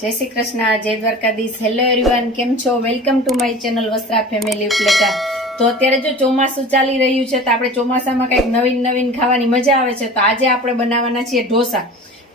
જય શ્રી કૃષ્ણ, જય Dwarkadhish. Hello everyone કેમ છો? Welcome to my channel Vastra family પ્લેટા તો અત્યારે જો ચોમાસું ચાલી રહ્યું છે, તો આપણે ચોમાસામાં કંઈક નવીન નવીન ખાવાની મજા આવે છે, તો આજે આપણે બનાવવાના છીએ ઢોસા.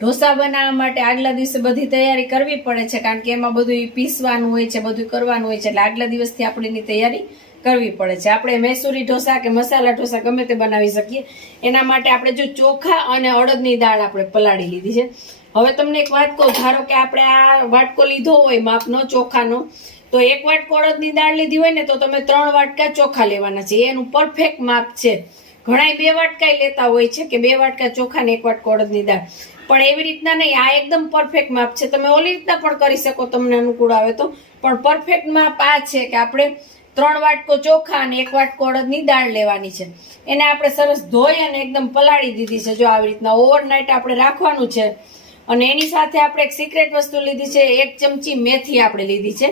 ઢોસા બનાવવા માટે આગલા દિવસે બધી તૈયારી કરવી પડે છે, કારણ કે એમાં બધું પીસવાનું હોય છે, બધું કરવાનું હોય છે, એટલે આગલા દિવસથી આપણે એની તૈયારી કરવી પડે છે. આપણે મૈસૂરી ઢોસા કે મસાલા ઢોસા ગમે તે બનાવી શકીએ. એના માટે આપણે જો ચોખા અને અડદની દાળ આપણે પલાળી લીધી છે. હવે તમને એક વાત કહું, ધારો કે આપણે આ વાટકો લીધો હોય માપનો ચોખાનો, તો એક વાટકો અડદની દાળ લીધી હોય ને, તો તમે ત્રણ વાટકા ચોખા લેવાના છે. એનું પરફેક્ટ માપ છે. ઘણા બે વાટકા લેતા હોય છે કે બે વાટકા ચોખા ને એક વાટકો અડદની દાળ. પણ એવી રીતના નહીં, આ એકદમ પરફેક્ટ માપ છે. તમે ઓલી રીતના પણ કરી શકો, તમને અનુકૂળ આવે તો. પણ પરફેક્ટ માપ આ છે કે આપણે ત્રણ વાટકો ચોખા અને એક વાટકો અડદની દાળ લેવાની છે. એને આપણે સરસ ધોઈ અને એકદમ પલાળી દીધી છે. જો આવી રીતના ઓવરનાઇટ આપણે રાખવાનું છે અને એની સાથે આપણે એક સિક્રેટ વસ્તુ લીધી છે, એક ચમચી મેથી આપણે લીધી છે.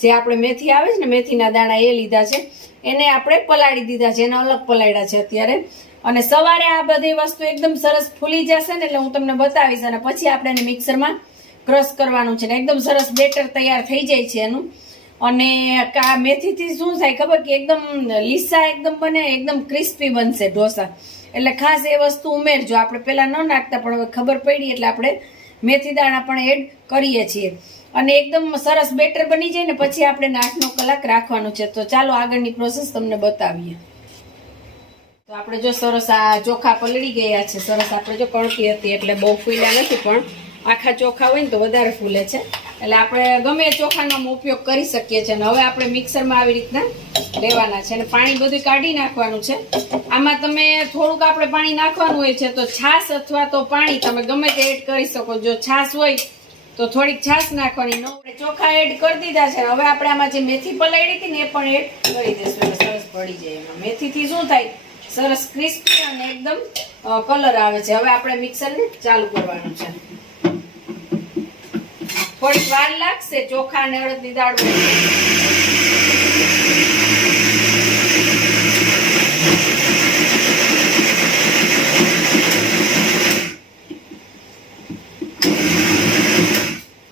જે આપણે મેથી આવે છે ને, મેથીના દાણા એ લીધા છે. એને આપણે પલાળી દીધા છે, એને અલગ પલાળ્યા છે અત્યારે. અને સવારે આ બધી વસ્તુ એકદમ સરસ ફૂલી જશે ને, એટલે હું તમને બતાવીશ અને પછી આપણે એને મિક્સરમાં ક્રશ કરવાનું છે ને. એકદમ સરસ બેટર તૈયાર થઈ જાય છે એનું. અને આ મેથીથી શું થાય ખબર કે એકદમ લીસા એકદમ બને, એકદમ ક્રિસ્પી બનશે ઢોસા. એટલે ખાસ એ વસ્તુ ઉમેરજો. આપણે પહેલાં ન નાખતા, પણ હવે ખબર પડી એટલે આપણે મેથી દાણા પણ એડ કરીએ છીએ. અને એકદમ સરસ બેટર બની જાય ને પછી આપણે નાખનો કલાક રાખવાનું છે. તો ચાલો આગળની પ્રોસેસ તમને બતાવીએ. તો આપણે જો સરસ આ ચોખા પલળી ગયા છે. સરસ આપણે જો કણકી હતી એટલે બહુ ફૂલ્યા નથી પણ આખા ચોખા હોય ને તો વધારે ફૂલે છે. એટલે આપણે ગમે ચોખાનો ઉપયોગ કરી શકીએ છીએ. અને હવે આપણે મિક્સરમાં આવી રીતના લેવાના છે. અને પાણી બધું કાઢી નાખવાનું છે. આમાં તમે થોડુંક આપણે પાણી નાખવાનું હોય છે તો છાશ અથવા તો પાણી તમે ગમે તે એડ કરી શકો. જો છાશ હોય તો થોડીક છાશ નાખવાની. ન ચોખા એડ કરી દીધા છે. હવે આપણે આમાં જે મેથી પલાળી હતી ને એ પણ એડ કરી દઈશું. સરસ પડી જાય એમાં. મેથીથી શું થાય? સરસ ક્રિસ્પી અને એકદમ કલર આવે છે. હવે આપણે મિક્સરને ચાલુ કરવાનું છે. થોડીક વાર લાગશે ચોખા અને અડદની દાળ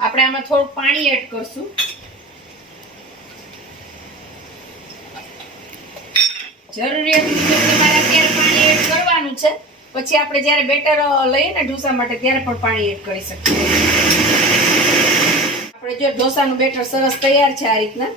આપણે આમાં થોડું પાણી એડ કરશું. જરૂરિયાત તમારે અત્યારે પાણી એડ કરવાનું છે. પછી આપણે જ્યારે બેટર લઈએ ને ઢોસા માટે, ત્યારે પણ પાણી એડ કરી શકીએ. આપણે જો ઢોસાનું બેટર સરસ તૈયાર છે આ રીતના.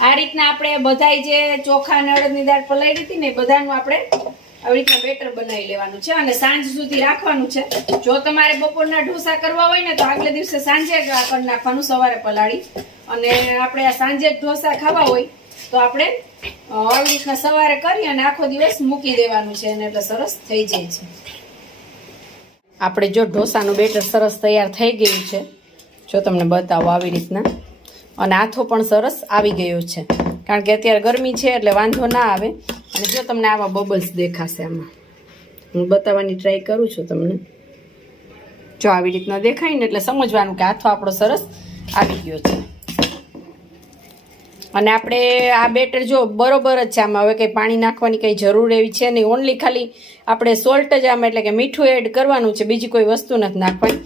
આ રીતના આપણે બધાય જે ચોખા અને અડદની દાળ પલાળી હતી ને બધાનું આપણે આવી રીતના બેટર બનાવી લેવાનું છે અને સાંજ સુધી રાખવાનું છે. જો તમારે બપોરના ઢોસા કરવા હોય ને તો આગલે દિવસે સાંજે કરી નાખવાનું, સવારે પલાળી. અને આપણે આ સાંજે જ ઢોસા ખાવા હોય તો આપણે આવી સવારે કરી અને આખો દિવસ મૂકી દેવાનું છે અને એટલે સરસ થઈ જાય છે. આપણે જો ઢોસાનું બેટર સરસ તૈયાર થઈ ગયું છે. જો તમને બતાવો આવી રીતના. અને આથો પણ સરસ આવી ગયો છે. કારણ કે અત્યારે ગરમી છે એટલે વાંધો ના આવે. અને જો તમને આવા બબલ્સ દેખાશે આમાં. હું બતાવવાની ટ્રાય કરું છું તમને. જો આવી રીતના દેખાય ને એટલે સમજવાનું કે આથો આપણો સરસ આવી ગયો છે. અને આપણે આ બેટર જો બરોબર જ છે, આમાં હવે કંઈ પાણી નાખવાની કંઈ જરૂર એવી છે નહીં. ઓનલી ખાલી આપણે સોલ્ટ જ આમાં એટલે કે મીઠું એડ કરવાનું છે, બીજી કોઈ વસ્તુ નથી નાખવાની.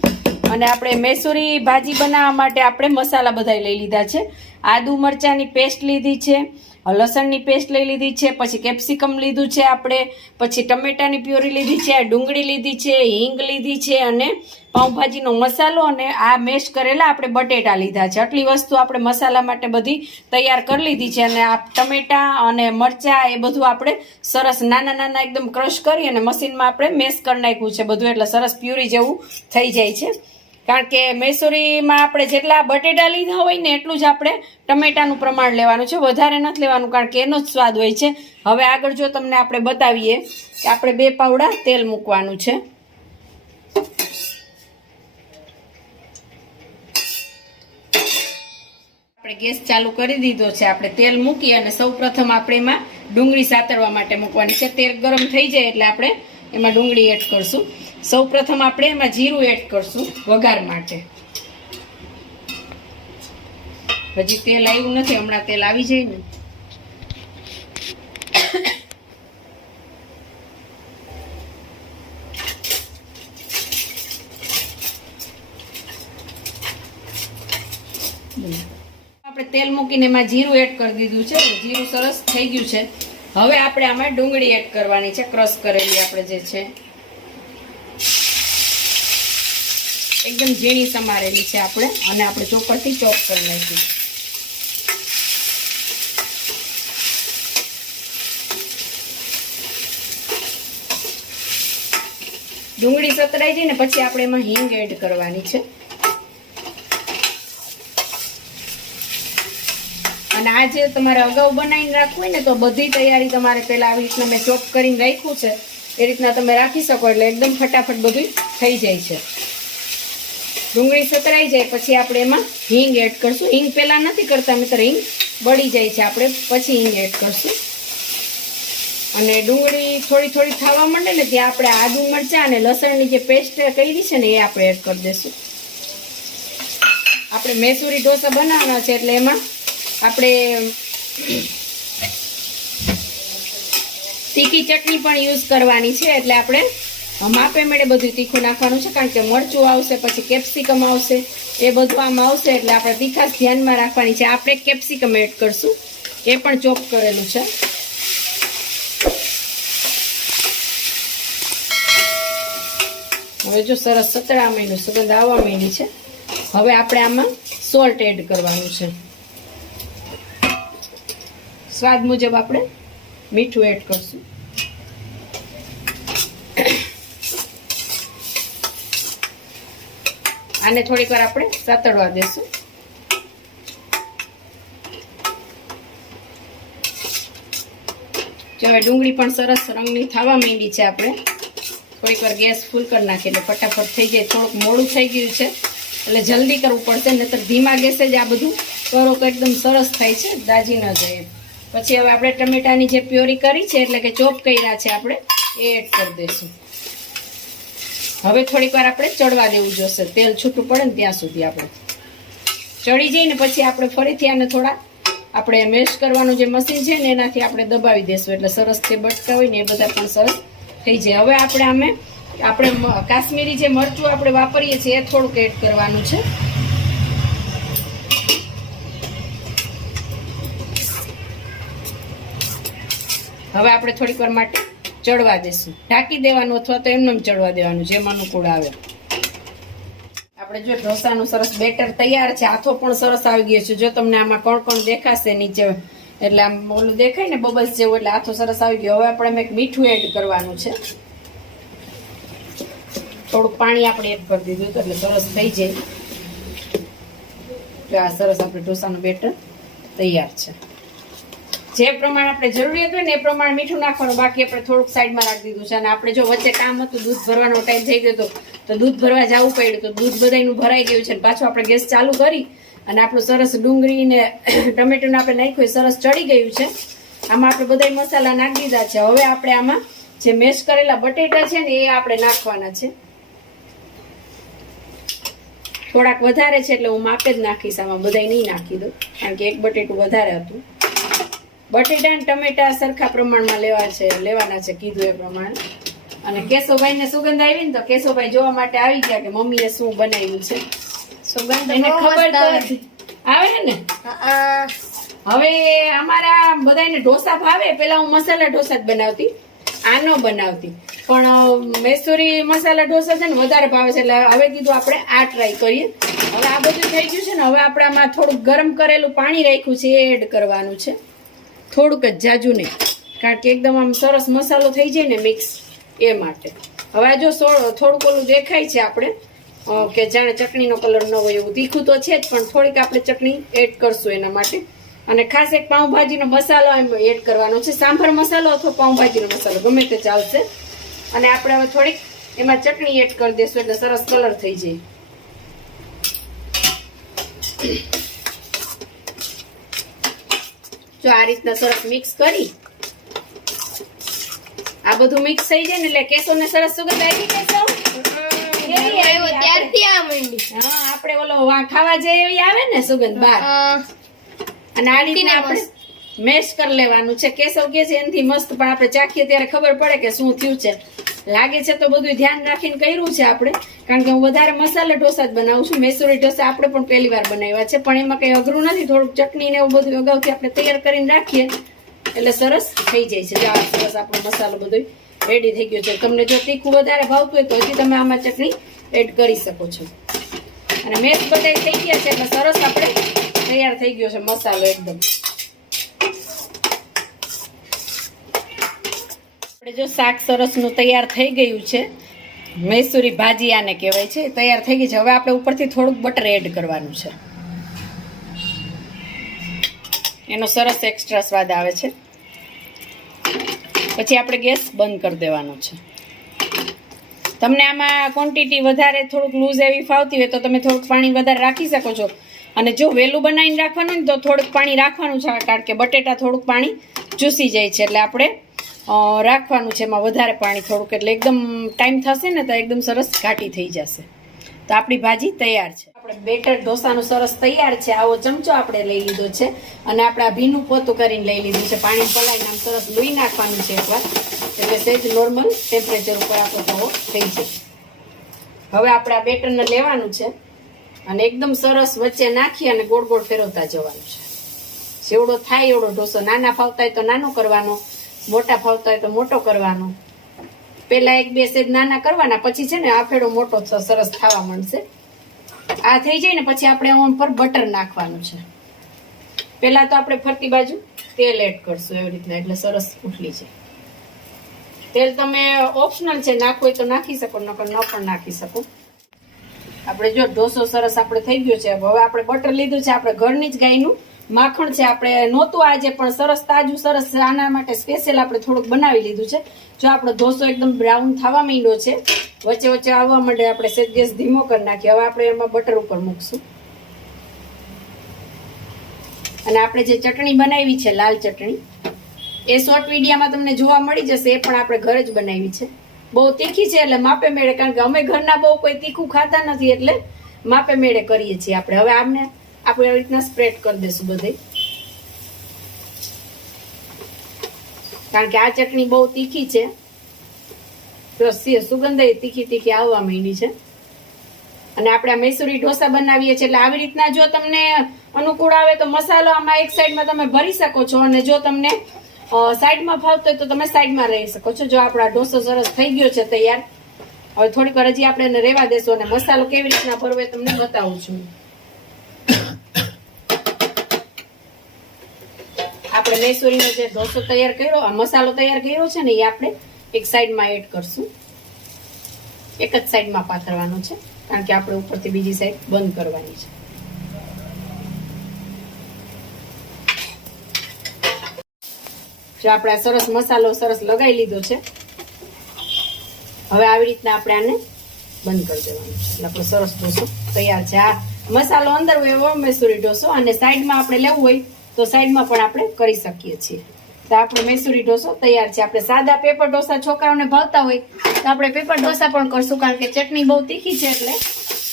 અને આપણે મૈસૂરી ભાજી બનાવવા માટે આપણે મસાલા બધા લઈ લીધા છે. આદુ મરચાંની પેસ્ટ લીધી છે. લસણની પેસ્ટ લઈ લીધી છે, પછી કેપ્સિકમ લીધું છે આપણે, પછી ટમેટાની પ્યોરી લીધી છે, ડુંગળી લીધી છે, હિંગ લીધી છે અને પાઉંભાજીનો મસાલો અને આ મેશ કરેલા આપણે બટેટા લીધા છે. આટલી વસ્તુ આપણે મસાલા માટે બધી તૈયાર કરી લીધી છે અને આ ટમેટા અને મરચાં એ બધું આપણે સરસ નાના નાના એકદમ ક્રશ કરી અને મશીનમાં આપણે મેશ કરી નાખ્યું છે બધું, એટલે સરસ પ્યુરી જેવું થઈ જાય છે. કારણ કે મૈસૂરીમાં આપણે જેટલા બટેટા લીધા હોય ને એટલું જ આપણે ટમેટાનું પ્રમાણ લેવાનું છે. વધારે નથી લેવાનું કારણ કે એનો જ સ્વાદ હોય છે. હવે આગળ જો તમને આપણે બતાવીએ કે આપણે બે પાવડા તેલ મૂકવાનું છે. આપણે ગેસ ચાલુ કરી દીધો છે. આપણે તેલ મૂકી અને સૌ પ્રથમ આપણે એમાં ડુંગળી સાતરવા માટે મૂકવાની છે. તેલ ગરમ થઈ જાય એટલે આપણે એમાં ડુંગળી એડ કરશું. સૌપ્રથમ આપણે એમાં જીરું એડ કરશું વઘાર માટે. હજી તેલ આવ્યું નથી, હમણાં તેલ આવી જાય ને. આપણે તેલ મૂકીને એમાં જીરું એડ કરી દીધું છે. જીરું સરસ થઈ ગયું છે. હવે આપણે આમાં ડુંગળી એડ કરવાની છે, ક્રશ કરેલી આપણે જે છે. એકદમ ઝીણી સમારેલી છે આપણે અને આપણે ચોપરથી ચોપ કરી નાખીશું ડુંગળી સતરાઈ જાય પછી આપણે એમાં હિંગ એડ કરવાની છે. અને આ જે તમારે અગાઉ બનાવીને રાખવું હોય ને તો બધી તૈયારી તમારે પહેલાં આવી રીતના મેં ચોપ કરીને રાખ્યું છે. એ રીતના તમે રાખી શકો એટલે એકદમ ફટાફટ બધું થઈ જાય છે. ડુંગળી સતરાઈ જાય, પછી આપણે એમાં હિંગ એડ કરશું. હિંગ પહેલા નથી કરતા મિત્ર હિંગ બળી જાય છે. આપણે પછી હિંગ એડ કરશું. અને ડુંગળી થોડી થોડી થવા માંડે ને ત્યાં આપણે આદુ મરચાં અને લસણની જે પેસ્ટ કરી છે ને, એ આપણે એડ કરી દઈશું. આપણે મેસૂરી ઢોસા બનાવવાના છે, એટલે એમાં આપણે તીખી ચટણી પણ યુઝ કરવાની છે, એટલે આપણે માપે મેળે બધું તીખું નાખવાનું છે, કારણ કે મરચું આવશે, પછી કેપ્સિકમ આવશે. એ બધું આમ આવશે, એટલે આપણે તીખાશ ધ્યાનમાં રાખવાની છે. આપણે કેપ્સિકમ એડ કરશું. એ પણ ચોપ કરેલું છે. હવે જો સરસ સતરા મહિનું સુગંધ આવવા માંડી છે, હવે આપણે આમાં સોલ્ટ એડ કરવાનું છે. સ્વાદ મુજબ આપણે મીઠું એડ કરશું. આને થોડીક વાર આપણે સાતડવા દેશું. જો હવે ડુંગળી પણ સરસ રંગની થવા માંડી છે આપણે. થોડીક વાર ગેસ ફૂલ કરી નાખીએ એટલે ફટાફટ થઈ જાય. થોડુંક મોડું થઈ ગયું છે. એટલે જલ્દી કરવું પડશે, નહીતર ધીમા ગેસે જ આ બધું કરો તો એકદમ સરસ થાય છે. દાજી ન જાય પછી હવે આપણે ટમેટાની જે પ્યોરી કરી છે, એટલે કે ચોપ કર્યા છે આપણે, એ એડ કરી દઈશું. હવે થોડીક વાર આપણે ચડવા દેવું જોશે. તેલ છૂટું પડે ને ત્યાં સુધી આપણે. ચડી જઈએ ને પછી આપણે ફરીથી આને થોડા આપણે મેશ કરવાનું જે મશીન છે ને એનાથી આપણે દબાવી દેશું. એટલે સરસ તે બટકા હોય ને એ બધા પણ સરસ થઈ જાય. હવે આપણે આમે આપણે કાશ્મીરી જે મરચું આપણે વાપરીએ છીએ એ થોડુંક એડ કરવાનું છે. હવે આપણે થોડીક વાર માટે ચડવા દેશું. ઢાંકી દેવાનું અથવા તો એમને ચડવા દેવાનું, જેમ અનુકૂળ આવે. આપણે જો ઢોસાનું સરસ બેટર તૈયાર છે આથો પણ સરસ આવી ગયો છે. જો તમને આમાં કોણ કોણ દેખાશે નીચે, એટલે આમ ઓલું દેખાય ને બબલ્સ જેવું, એટલે આથો સરસ આવી ગયો. હવે આપણે એક મીઠું એડ કરવાનું છે. થોડુંક પાણી આપણે એડ કરી દીધું હતું, એટલે સરસ થઈ જાય. તો આ સરસ આપણે ઢોસાનું બેટર તૈયાર છે. જે પ્રમાણે આપણે જરૂરિયાત હોય ને એ પ્રમાણે મીઠું નાખવાનું, બાકી આપણે થોડુંક સાઈડમાં રાખી દીધું છે. અને આપણે જો વચ્ચે કામ હતું, દૂધ ભરવાનો ટાઈમ થઈ ગયો તો દૂધ ભરવા જવું પડ્યું. તો દૂધ બધાયનું ભરાઈ ગયું છે અને પાછું આપણે ગેસ ચાલુ કરી અને આપણું સરસ ડુંગળી ને ટમેટું આપણે નાખ્યું સરસ ચડી ગયું છે. આમાં આપણે બધા મસાલા નાખી દીધા છે. હવે આપણે આમાં જે મેશ કરેલા બટેટા છે ને, એ આપણે નાખવાના છે. થોડાક વધારે છે એટલે હું માપે જ નાખીશ આમાં. બધાય નહીં નાખી દઉં, કારણ કે એક બટેટું વધારે હતું. બટેટા અને ટમેટા સરખા પ્રમાણમાં લેવા છે લેવાના છે કીધું એ પ્રમાણે. અને કેશોભાઈ ને સુગંધ આવી ને તો કેશવભાઈ જોવા માટે આવી ગયા કે મમ્મીએ શું બનાવ્યું છે. સુગંધ એને ખબર આવે. ને? હવે અમારા બધાને ઢોસા ભાવે પેલા હું મસાલા ઢોસા જ બનાવતી આ ન બનાવતી. પણ અ, મસાલા ઢોસા છે ને વધારે ભાવે છે એટલે હવે કીધું આપણે આ ટ્રાય કરીએ. હવે આ બધું થઈ ગયું છે ને હવે આપણે આમાં થોડુંક ગરમ કરેલું પાણી રાખ્યું છે એ એડ કરવાનું છે. થોડુંક જ જાજુ નહીં. કારણ કે એકદમ આમ સરસ મસાલો થઈ જાય ને મિક્સ એ માટે. હવે જો થોડુંક ઓલું દેખાય છે આપણે કે જાણે ચટણીનો કલર ન હોય એવું. તીખું તો છે જ, પણ થોડીક આપણે ચટણી એડ કરશું એના માટે. અને ખાસ એક પાઉંભાજીનો મસાલો એમ એડ કરવાનો છે. સાંભર મસાલો અથવા પાઉંભાજીનો મસાલો, ગમે તે ચાલશે. અને આપણે હવે થોડીક એમાં ચટણી એડ કરી દઈશું એટલે સરસ કલર થઈ જાય. જો આ રીતના સરસ મિક્સ કરી. આ બધું મિક્સ થઈ જાય ને એટલે કેશોને સરસ સુગંધ આવી ત્યારથી આ માંડી. હા આપણે ઓલો ખાવા જઈએ એવી આવે ને સુગંધ બાર અને આ રીતે આપણે મેશ કરી લેવાનું છે. કેશવ કે છે એનાથી મસ્ત પણ આપણે ચાખીએ ત્યારે ખબર પડે કે શું થયું છે. લાગે છે તો બધું ધ્યાન રાખીને કર્યું છે આપણે. કારણ કે હું વધારે મસાલા ઢોસા જ બનાવું છું. મેસુરી ઢોસા આપણે પણ પહેલી વાર બનાવ્યા છે. પણ એમાં કંઈ અઘરું નથી. થોડુંક ચટણી ને એવું બધું અગાઉથી આપણે તૈયાર કરીને રાખીએ. એટલે સરસ થઈ જાય છે. જો સરસ આપણો મસાલો બધો રેડી થઈ ગયો છે. તમને જો તીખું વધારે ભાવતું હોય તો હજી તમે આમાં ચટણી એડ કરી શકો છો. અને મેસ બધા થઈ ગયા છે. એટલે સરસ આપણે તૈયાર થઈ ગયો છે મસાલો એકદમ. જો શાક સરસનું તૈયાર થઈ ગયું છે, મૈસૂરી ભાજી આને કહેવાય છે તૈયાર થઈ ગઈ છે. હવે આપણે ઉપરથી થોડુંક બટર એડ કરવાનું છે. એનો સરસ એક્સ્ટ્રા સ્વાદ આવે છે. પછી આપણે ગેસ બંધ કરી દેવાનો છે. તમને આમાં ક્વોન્ટિટી વધારે થોડુંક લૂઝ એવી ફાવતી હોય તો તમે થોડુંક પાણી વધારે રાખી શકો છો. અને જો વહેલું બનાવીને રાખવાનું ને તો થોડુંક પાણી રાખવાનું છે, કારણ કે બટેટા થોડુંક પાણી ચૂસી જાય છે, એટલે આપણે રાખવાનું છે એમાં વધારે પાણી થોડુંક. એટલે એકદમ ટાઈમ થશે ને તો એકદમ સરસ ઘાટી થઈ જશે. તો આપણી ભાજી તૈયાર છે. આપણે બેટર ઢોસાનું સરસ તૈયાર છે. આવો ચમચો આપણે લઈ લીધો છે અને આપણે ભીનું પોતું કરીને લઈ લીધું છે. પાણી પલાઈને આમ સરસ લોહી નાખવાનું છે એકવાર. એટલે સહેજ નોર્મલ ટેમ્પરેચર ઉપર આપણો તવો થઈ જાય હવે આપણે આ બેટરને લેવાનું છે અને એકદમ સરસ વચ્ચે નાખી અને ગોળ ગોળ ફેરવતા જવાનું છે. જેવડો થાય એવડો ઢોસો. નાના ફાવતા હોય તો નાનો કરવાનો. મોટા ફાવતા હોય તો મોટો કરવાનો. પેલા એક બે સેજ નાના કરવાના, પછી છે ને આફેડો મોટો સરસ થવા મળશે આ થઈ જાય ને પછી આપણે પર બટર નાખવાનું છે. પેલા તો આપણે ફરતી બાજુ તેલ એડ કરશું એવી રીતના, એટલે સરસ ઉઠલી છે તેલ તમે ઓપ્શનલ છે, નાખવું હોય તો નાખી શકો, નકર ન પણ નાખી શકો. આપણે જો ઢોસો સરસ આપણે થઈ ગયો છે, હવે આપણે બટર લીધું છે, આપણે ઘરની જ ગાયનું માખણ છે આપણે નહોતું આજે, પણ સરસ તાજું, સરસ આના માટે સ્પેશિયલ આપણે થોડુંક બનાવી લીધું છે. જો આપણો ઢોસો એકદમ બ્રાઉન થવા માંડ્યો છે, વચ્ચે વચ્ચે આવવા માંડે આપણે સેજ ગેસ ધીમો કરી નાખીએ. હવે આપણે એમાં બટર ઉપર મૂકશું. અને આપણે જે ચટણી બનાવી છે, લાલ ચટણી, એ શોર્ટ વિડીયામાં તમને જોવા મળી જશે, એ પણ આપણે ઘરે જ બનાવી છે. બહુ તીખી છે એટલે માપે મેળે, કારણ કે અમે ઘરના બહુ કોઈ તીખું ખાતા નથી એટલે માપે મેળે કરીએ છીએ આપણે. હવે આમને આપણે આવી રીતના સ્પ્રેડ કરી દઈશું બધે. કારણ કે આ ચટણી બહુ તીખી છે. પ્લસ સુગંધ એ તીખી તીખી આવવા માંડી છે. અને આપણે આ મૈસૂરી ઢોસા બનાવીએ છીએ, એટલે આવી રીતના જો તમને અનુકૂળ આવે તો મસાલો આમાં એક સાઈડમાં તમે ભરી શકો છો અને જો તમને સાઈડમાં ફાવતો હોય તો તમે સાઈડમાં રહી શકો છો. જો આપણા ઢોસો સરસ થઈ ગયો છે તૈયાર, હવે થોડીક વાર હજી આપણે એને રેવા દેશું અને મસાલો કેવી રીતના ભરવો એ તમને બતાવું છું. આપણે મૈસૂરીનો જે ઢોસો તૈયાર કર્યો, આ મસાલો તૈયાર કર્યો છે ને, એ આપણે એક સાઈડમાં એડ કરશું. એક જ સાઈડમાં પાથરવાનું છે, કારણ કે આપણે ઉપરથી બીજી સાઈડ બંધ કરવાની છે. જો આપણે સરસ મસાલો સરસ લગાવી લીધો છે, હવે આવી રીતના આપણે આને બંધ કરી દેવાનું છે. એટલે આપણો સરસ ઢોસો તૈયાર છે. આ મસાલો અંદર હોય એવો મૈસૂરી ઢોસો અને સાઈડમાં આપણે લેવું હોય તો સાઈડમાં પણ આપણે કરી શકીએ છીએ. તો આપણો મૈસૂરી ઢોસો તૈયાર છે. આપણે સાદા પેપર ઢોસા છોકરાઓને ભાવતા હોય, તો આપણે પેપર ઢોસા પણ કરશું, કારણ કે ચટણી બહુ તીખી છે એટલે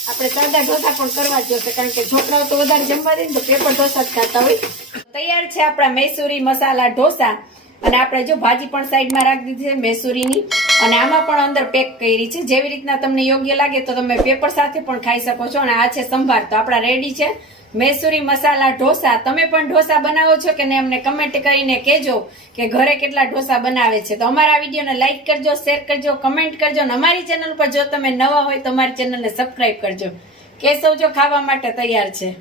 આપણે સાદા ઢોસા પણ કરવા જોશે, કારણ કે છોકરાઓ તો વધારે જમવા દે ને તો પેપર ઢોસા જ ખાતા હોય. તૈયાર છે આપણા મૈસૂરી મસાલા ઢોસા. અને આપણે જો ભાજી પણ સાઈડમાં રાખી દીધી છે મૈસૂરીની. અને આમાં પણ અંદર પેક કરી છે. જેવી રીતના તમને યોગ્ય લાગે તો તમે પેપર સાથે પણ ખાઈ શકો છો. અને આ છે સંભાર. તો આપણા રેડી છે. મૈસૂરી મસાલા ઢોસા, તમે પણ ઢોસા બનાવો છો કે નહીં? અમને કમેન્ટ કરીને કહેજો કે ઘરે કેટલા ઢોસા બનાવે છે. તો અમારા વિડીયોને લાઇક કરજો શેર કરજો કમેન્ટ કરજો અને અમારી ચેનલ પર જો તમે નવા હોય તો અમારી ચેનલને સબસ્ક્રાઈબ કરજો. કેસવજો ખાવા માટે તૈયાર છે.